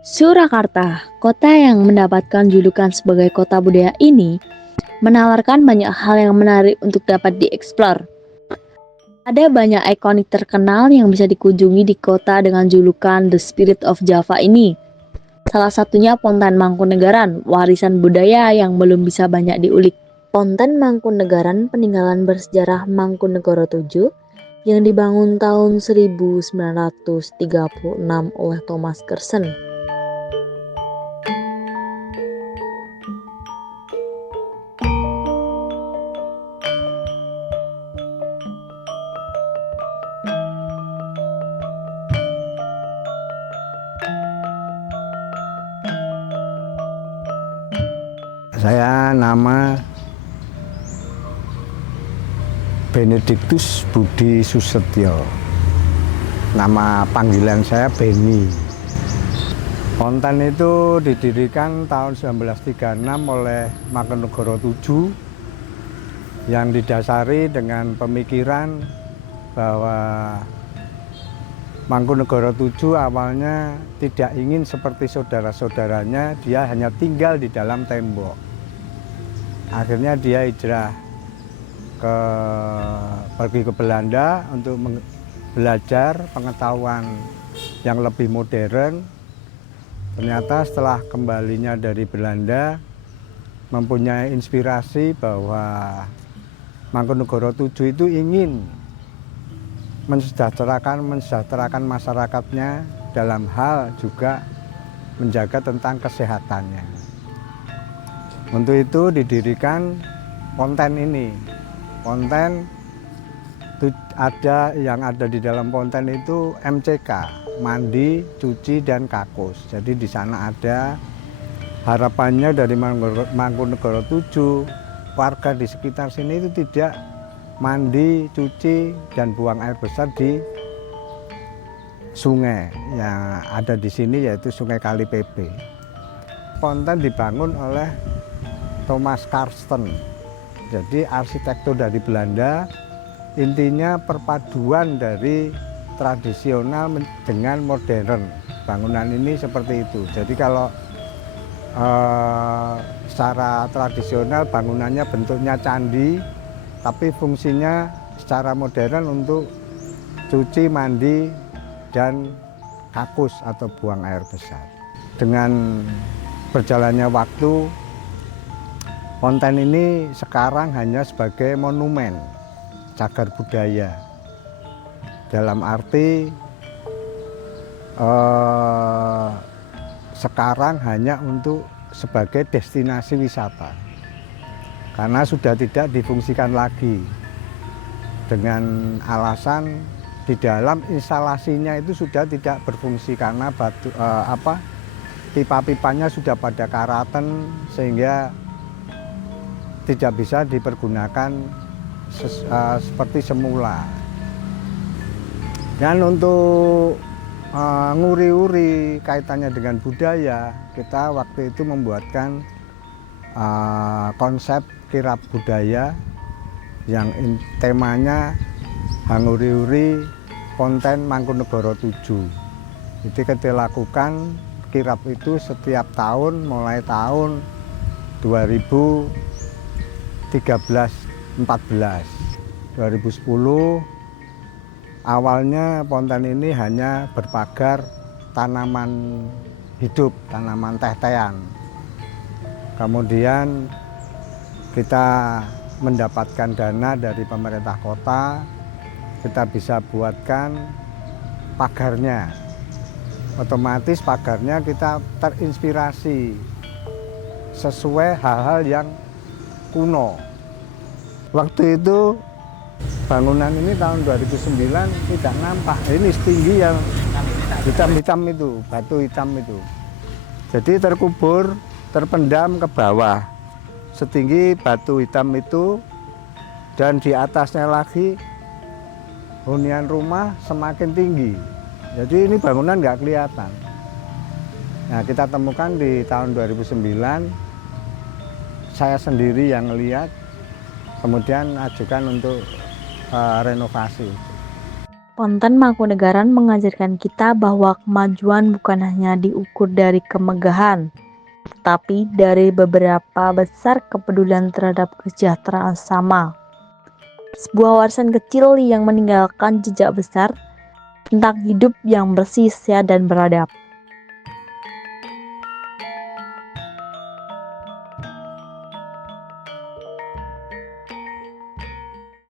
Surakarta, kota yang mendapatkan julukan sebagai kota budaya ini, menawarkan banyak hal yang menarik untuk dapat dieksplor. Ada banyak ikonik terkenal yang bisa dikunjungi di kota dengan julukan The Spirit of Java ini. Salah satunya Ponten Mangkunegaran, warisan budaya yang belum bisa banyak diulik. Ponten Mangkunegaran peninggalan bersejarah Mangkunegoro VII yang dibangun tahun 1936 oleh Thomas Kersen. Saya nama Benediktus Budi Susetyo. Nama panggilan saya Beni. Ponten itu didirikan tahun 1936 oleh Mangkunegoro VII yang didasari dengan pemikiran bahwa Mangkunegoro VII awalnya tidak ingin seperti saudara-saudaranya, dia hanya tinggal di dalam tembok. Akhirnya dia hijrah pergi ke Belanda untuk belajar pengetahuan yang lebih modern. Ternyata setelah kembalinya dari Belanda mempunyai inspirasi bahwa Mangkunegoro VII itu ingin mensejahterakan masyarakatnya dalam hal juga menjaga tentang kesehatannya. Untuk itu didirikan Ponten ini. Ponten yang ada di dalam Ponten itu MCK, mandi, cuci, dan kakus. Jadi di sana ada harapannya dari Mangkunegoro VII, warga di sekitar sini itu tidak mandi, cuci, dan buang air besar di sungai yang ada di sini, yaitu Sungai Kalipepe. Ponten dibangun oleh Thomas Kersen. Jadi arsitektur dari Belanda, intinya perpaduan dari tradisional dengan modern. Bangunan ini seperti itu. Jadi kalau secara tradisional bangunannya bentuknya candi, tapi fungsinya secara modern untuk cuci, mandi, dan kakus atau buang air besar. Dengan berjalannya waktu, Ponten ini sekarang hanya sebagai monumen cagar budaya. Dalam arti sekarang hanya untuk sebagai destinasi wisata. Karena sudah tidak difungsikan lagi. Dengan alasan di dalam instalasinya itu sudah tidak berfungsi karena pipa-pipanya sudah pada karaten sehingga tidak bisa dipergunakan seperti semula. Dan untuk nguri-uri kaitannya dengan budaya, kita waktu itu membuatkan konsep kirab budaya yang temanya nguri-uri Ponten Mangkunegoro VII. Jadi kita lakukan kirab itu setiap tahun mulai tahun 2013-14. 2010 awalnya Ponten ini hanya berpagar tanaman hidup, tanaman teh-tehan. Kemudian kita mendapatkan dana dari pemerintah kota, kita bisa buatkan pagarnya. Otomatis pagarnya kita terinspirasi sesuai hal-hal yang kuno. Waktu itu bangunan ini tahun 2009 tidak nampak. Ini setinggi yang hitam-hitam itu, batu hitam itu. Jadi terkubur, terpendam ke bawah. Setinggi batu hitam itu, dan di atasnya lagi hunian rumah semakin tinggi. Jadi ini bangunan nggak kelihatan. Nah, kita temukan di tahun 2009, saya sendiri yang melihat, kemudian ajukan untuk renovasi. Konten Mangkunegaran mengajarkan kita bahwa kemajuan bukan hanya diukur dari kemegahan, tetapi dari beberapa besar kepedulian terhadap kesejahteraan sama. Sebuah warisan kecil yang meninggalkan jejak besar tentang hidup yang bersih, sehat, dan beradab.